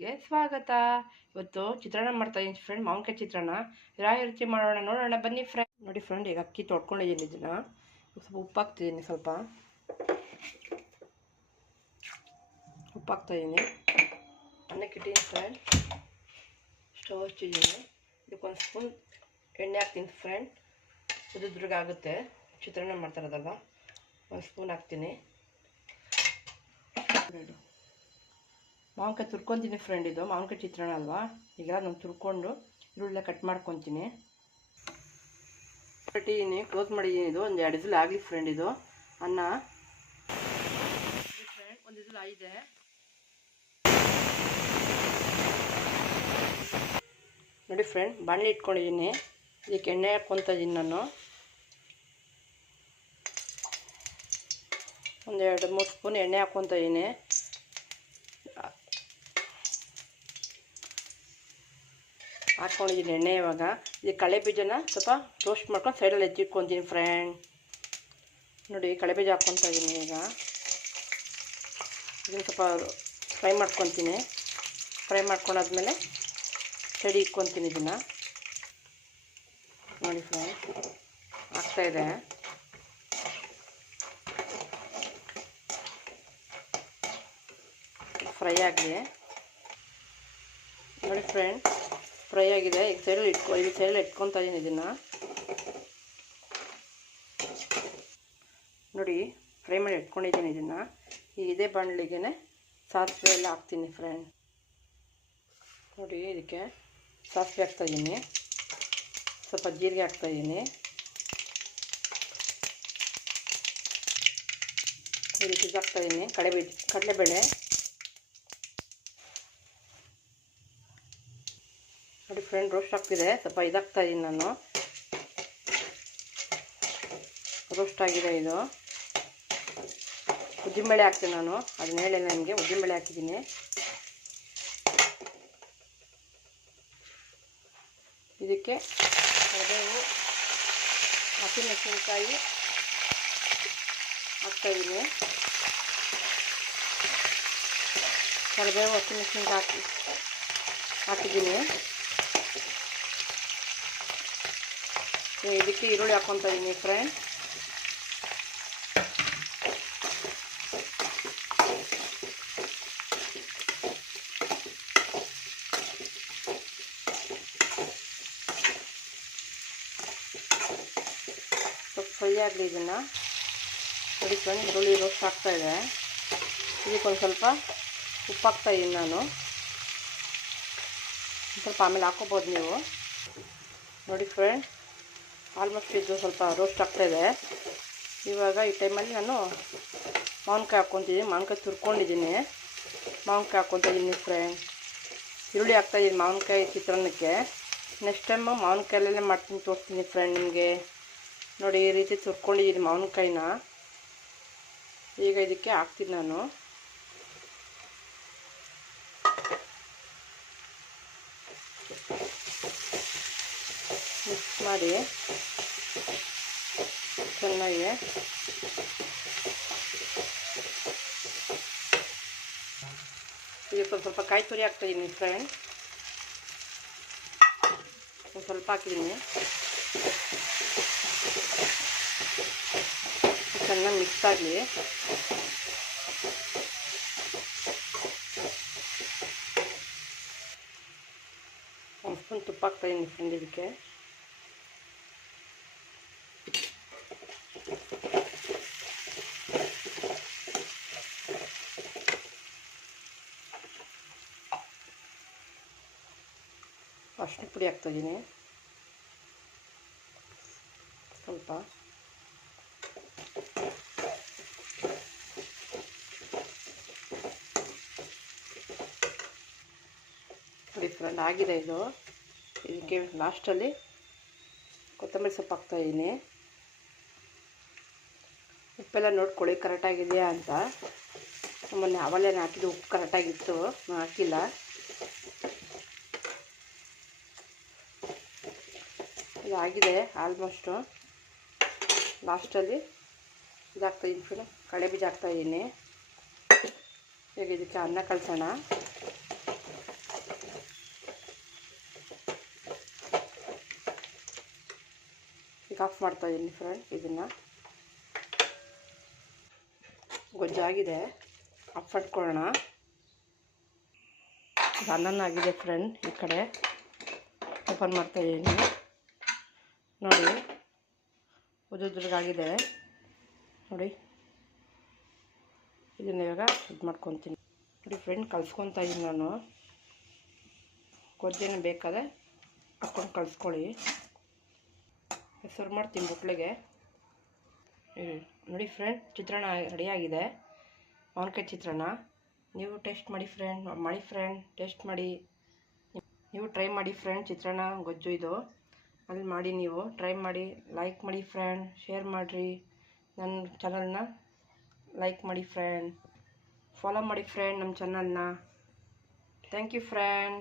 ಚಾನಲ್ಗೆ ಸ್ವಾಗತ. ಇವತ್ತು ಚಿತ್ರಾನ್ನ ಮಾಡ್ತಾ ಇದ್ದೀನಿ ಫ್ರೆಂಡ್ ಮಾವಿನಕಾಯಿ ಚಿತ್ರಾನ್ನ ಯಾವ ರುಚಿ ಮಾಡೋಣ, ನೋಡೋಣ, ಬನ್ನಿ ಫ್ರೆಂಡ್ ನೋಡಿ ಫ್ರೆಂಡ್ ಈಗ ಅಕ್ಕಿ ತೊಡ್ಕೊಂಡಿದ್ದೀನಿ ಇದನ್ನು. ಸ್ವಲ್ಪ ಉಪ್ಪು ಹಾಕ್ತಿದ್ದೀನಿ ಸ್ವಲ್ಪ ಉಪ್ಪು ಅನ್ನಕ್ಕೆ ಇಟ್ಟಿದ್ದೀನಿ ಫ್ರೆಂಡ್ ಸ್ಟವ್ ಹಚ್ಚಿದ್ದೀನಿ. ಇದಕ್ಕೊಂದು ಸ್ಪೂನ್ ಎಣ್ಣೆ ಹಾಕ್ತೀನಿ ಫ್ರೆಂಡ್ ಉದುದ್ರಿಗೆ ಆಗುತ್ತೆ. ಚಿತ್ರಾನ್ನ ಮಾಡ್ತಾರದಲ್ವ ಒಂದು ಸ್ಪೂನ್ ಹಾಕ್ತೀನಿ. ಮಾವಿನಕಾಯಿ ತುರ್ಕೊತೀನಿ ಫ್ರೆಂಡ್ ಇದು. ಮಾವಿನಕಾಯಿ ಚಿತ್ರಾನ್ನ ಅಲ್ವಾ? ಈಗ ನಾನು ತುರ್ಕೊಂಡು ಈರುಳ್ಳಿ ಕಟ್ ಮಾಡ್ಕೊತೀನಿ. ಕಟ್ಟಿದ್ದೀನಿ ಕ್ಲೋಸ್ ಮಾಡಿದ್ದೀನಿ ಇದು. ಒಂದು ಎರಡು ಇಸಲು ಆಗಲಿ ಫ್ರೆಂಡ್ ಇದು. ಅನ್ನ. ಫ್ರೆಂಡ್ ಒಂದು ಇಸಲು ಆಗಿದೆ ನೋಡಿ ಫ್ರೆಂಡ್ ಬಾಣಲೆ ಇಟ್ಕೊಂಡಿದ್ದೀನಿ ಇದಕ್ಕೆ ಎಣ್ಣೆ ಹಾಕ್ಕೊತಾ ಇದ್ದೀನಿ ನಾನು. ಒಂದೆರಡು ಮೂರು ಸ್ಪೂನ್ ಎಣ್ಣೆ ಹಾಕ್ಕೊತಾ ಇದ್ದೀನಿ ಹಾಕ್ಕೊಂಡಿದ್ದೀನಿ ಎಣ್ಣೆ ಇವಾಗ. ಈ ಕಳೆ ಬೀಜನ ಸ್ವಲ್ಪ ರೋಸ್ಟ್ ಮಾಡ್ಕೊಂಡು ಸೈಡಲ್ಲಿ ಎತ್ತಿಟ್ಕೊತೀನಿ ಫ್ರೆಂಡ್ ನೋಡಿ ಕಳೆ ಬೀಜ ಹಾಕ್ಕೊತಾ ಇದ್ದೀನಿ ಈಗ. ಇದನ್ನು ಸ್ವಲ್ಪ ಫ್ರೈ ಮಾಡ್ಕೊತೀನಿ. ಫ್ರೈ ಮಾಡ್ಕೊಂಡಾದ್ಮೇಲೆ ಸೈಡ್ ಇಟ್ಕೊತೀನಿ ಇದನ್ನು. ನೋಡಿ ಫ್ರೆಂಡ್ ಇದೆ. ಫ್ರೈ ಆಗಲಿ. ನೋಡಿ ಫ್ರೆಂಡ್ ಫ್ರೈ ಆಗಿದೆ. ಈಗ ಸೈಡಲ್ಲಿ ಇಟ್ಕೊ, ಇಲ್ಲಿ ಸೈಡಲ್ಲಿ ಇಟ್ಕೊತಾ ಇದ್ದೀನಿ ಇದನ್ನು. ನೋಡಿ, ಫ್ರೈ ಮಾಡಿ ಇಟ್ಕೊಂಡಿದ್ದೀನಿ ಇದನ್ನು. ಈ ಇದೇ ಬಾಣಲಿಗೆ ಸಾಸಿವೆ ಎಲ್ಲ ಹಾಕ್ತೀನಿ ಫ್ರೆಂಡ್ ನೋಡಿ, ಇದಕ್ಕೆ ಸಾಸಿವೆ ಹಾಕ್ತಾಯಿದ್ದೀನಿ ಸ್ವಲ್ಪ ಜೀರಿಗೆ ಹಾಕ್ತಾಯಿದ್ದೀನಿ ರೀತಿ ಹಾಕ್ತಾಯಿದ್ದೀನಿ ಕಡಲೆ ಕಡಲೆಬೇಳೆ. ನೋಡಿ ಫ್ರೆಂಡ್ ರೋಸ್ಟ್ ಆಗ್ತಿದೆ. ಸ್ವಲ್ಪ ಇದಾಗ್ತಾ ಇದ್ದೀನಿ ನಾನು. ರೋಸ್ಟ್ ಆಗಿದೆ ಇದು. ಉದ್ದಿನಬೇಳೆ ಹಾಕ್ತೀನಿ ನಾನು. ಅದನ್ನ ಹೇಳಿಲ್ಲ ನಿಮಗೆ. ಉದ್ದಿನಬೇಳೆ ಹಾಕಿದ್ದೀನಿ. ಇದಕ್ಕೆ ಕರಿಬೇವು, ಹಸಿಮೆಣಸಿನ್ಕಾಯಿ ಹಾಕ್ತಾಯಿದ್ದೀನಿ ಕರಿಬೇವು, ಹಸಿಮೆಣಸಿನ್ಕಾಯಿ ಹಾಕಿ ಹಾಕಿದ್ದೀನಿ. ಇದಕ್ಕೆ ಈರುಳ್ಳಿ ಹಾಕ್ಕೊತಾ ಇದ್ದೀನಿ ಫ್ರೆಂಡ್ ಸ್ವಲ್ಪ ಫ್ರೈ ಇದನ್ನು. ನೋಡಿ ಫ್ರೆಂಡ್ ಈರುಳ್ಳಿ ರೋಸ್ಟ್ ಇದಕ್ಕೆ ಇದಕ್ಕೊಂದು ಸ್ವಲ್ಪ ಉಪ್ಪು ಹಾಕ್ತಾಯಿದ್ದೀನಿ ನಾನು. ಸ್ವಲ್ಪ ಆಮೇಲೆ ಹಾಕೋಬೋದು ನೀವು. ನೋಡಿ ಫ್ರೆಂಡ್ ಆಲ್ಮೋಸ್ಟ್ ಇದು ಸ್ವಲ್ಪ ರೋಸ್ಟ್ ಆಗ್ತಾಯಿದೆ ಇವಾಗ ಈ ಟೈಮಲ್ಲಿ ನಾನು ಮಾವಿನಕಾಯಿ ಹಾಕ್ಕೊತಿದ್ದೀನಿ ಮಾವಿನಕಾಯಿ ತುರ್ಕೊಂಡಿದ್ದೀನಿ. ಮಾವಿನಕಾಯಿ ಹಾಕ್ಕೊತಿದ್ದೀನಿ ಫ್ರೆಂಡ್ ಈರುಳ್ಳಿ ಹಾಕ್ತಾಯಿದ್ದೀನಿ ಮಾವಿನಕಾಯಿ ಚಿತ್ರಾನ್ನಕ್ಕೆ. ನೆಕ್ಸ್ಟ್ ಟೈಮು ಮಾವಿನಕಾಯಲ್ಲೇ ಮಾಡ್ತೀನಿ ತೋರಿಸ್ತೀನಿ ಫ್ರೆಂಡ್ ನಿಮಗೆ. ನೋಡಿ, ಈ ರೀತಿ ತುರ್ಕೊಂಡಿದ್ದೀನಿ ಮಾವಿನಕಾಯಿನ. ಈಗ ಇದಕ್ಕೆ ಹಾಕ್ತೀನಿ ನಾನು. ಮಾಡಿ ಚೆನ್ನಾಗಿ ಇದಕ್ಕೆ ಒಂದು ಸ್ವಲ್ಪ ಕಾಯಿ ತುರಿ ಹಾಕ್ತಾಯಿದ್ದೀನಿ ಫ್ರೆಂಡ್ ಒಂದು ಸ್ವಲ್ಪ ಹಾಕಿದ್ದೀನಿ ಚೆನ್ನಾಗಿ ಮಿಕ್ಸ್ ಆಗಲಿ ಒಂದು ಸ್ಪೂನ್ ತುಪ್ಪ ಹಾಕ್ತಾಯಿದ್ದೀನಿ ಫ್ರೆಂಡ್ ಇದಕ್ಕೆ ಅರಿಶಿನ ಪುಡಿ ಹಾಕ್ತಾಯಿದ್ದೀನಿ ಸ್ವಲ್ಪ ನೋಡಿ ಫ್ರೆಂಡ್ ಆಗಿದೆ ಇದು. ಇದಕ್ಕೆ ಲಾಸ್ಟಲ್ಲಿ ಕೊತ್ತಂಬರಿ ಸೊಪ್ಪು ಹಾಕ್ತಾಯಿದ್ದೀನಿ ಉಪ್ಪೆಲ್ಲ ನೋಡ್ಕೊಳ್ಳಿ ಕರೆಕ್ಟಾಗಿದೆಯಾ ಅಂತ. ಮೊನ್ನೆ ಅವಲೇ ಹಾಕಿದ್ದು ಉಪ್ಪು ಕರೆಕ್ಟಾಗಿತ್ತು ಹಾಕಿಲ್ಲ ಇದು ಆಗಿದೆ ಆಲ್ಮೋಸ್ಟು ಲಾಸ್ಟಲ್ಲಿ ಇದಾಗ್ತಾ ಇದ್ದೀನಿ ಫುಲ್ ಕಳೆ ಬೀಜ ಹಾಕ್ತಾಯಿದ್ದೀನಿ ಈಗ ಇದಕ್ಕೆ ಅನ್ನ ಕಲಸೋಣ. ಈಗ ಆಫ್ ಮಾಡ್ತಾ ಇದ್ದೀನಿ ಫ್ರೆಂಡ್ ಇದನ್ನು. ಗೊಜ್ಜಾಗಿದೆ ಆಫ್ ಮಾಡ್ಕೊಳ್ಳೋಣ. ಅನ್ನನ ಆಗಿದೆ ಫ್ರೆಂಡ್ ಈ ಕಡೆ. ಓಪನ್ ಮಾಡ್ತಾ ಇದ್ದೀನಿ ನೋಡಿ ಉದುದ್ರಾಗಿದೆ ನೋಡಿ, ಇದನ್ನ ಇವಾಗ ಇದು ಮಾಡ್ಕೊತೀನಿ. ನೋಡಿ ಫ್ರೆಂಡ್ ಕಲ್ಸ್ಕೊತಾ ಇದ್ದೀನಿ ನಾನು. ಗೊಜ್ಜೇನು ಬೇಕಾದ್ರೆ ಹಾಕ್ಕೊಂಡು ಕಲಿಸ್ಕೊಳ್ಳಿ. ಹೆಸರು ಮಾಡ್ತೀನಿ ಮಕ್ಕಳಿಗೆ ನೋಡಿ ಫ್ರೆಂಡ್ ಚಿತ್ರಾನ್ನ ರೆಡಿಯಾಗಿದೆ. ಮಾವಿನಕಾಯಿ ಚಿತ್ರಾನ್ನ ನೀವು ಟೇಸ್ಟ್ ಮಾಡಿ ಫ್ರೆಂಡ್ ಮಾಡಿ ಫ್ರೆಂಡ್ ಟೇಸ್ಟ್ ಮಾಡಿ. ನೀವು ಟ್ರೈ ಮಾಡಿ ಫ್ರೆಂಡ್ ಚಿತ್ರಾನ್ನ ಗೊಜ್ಜು ಇದು. ಅಲ್ಲಿ ಮಾಡಿ ನೀವು. ಟ್ರೈ ಮಾಡಿ ಲೈಕ್ ಮಾಡಿ ಫ್ರೆಂಡ್ ಶೇರ್ ಮಾಡಿರಿ. ನನ್ನ ಚಾನಲ್ನ ಲೈಕ್ ಮಾಡಿ ಫ್ರೆಂಡ್ ಫಾಲೋ ಮಾಡಿ ಫ್ರೆಂಡ್ ನಮ್ಮ ಚಾನಲ್ನ ಥ್ಯಾಂಕ್ ಯು ಫ್ರೆಂಡ್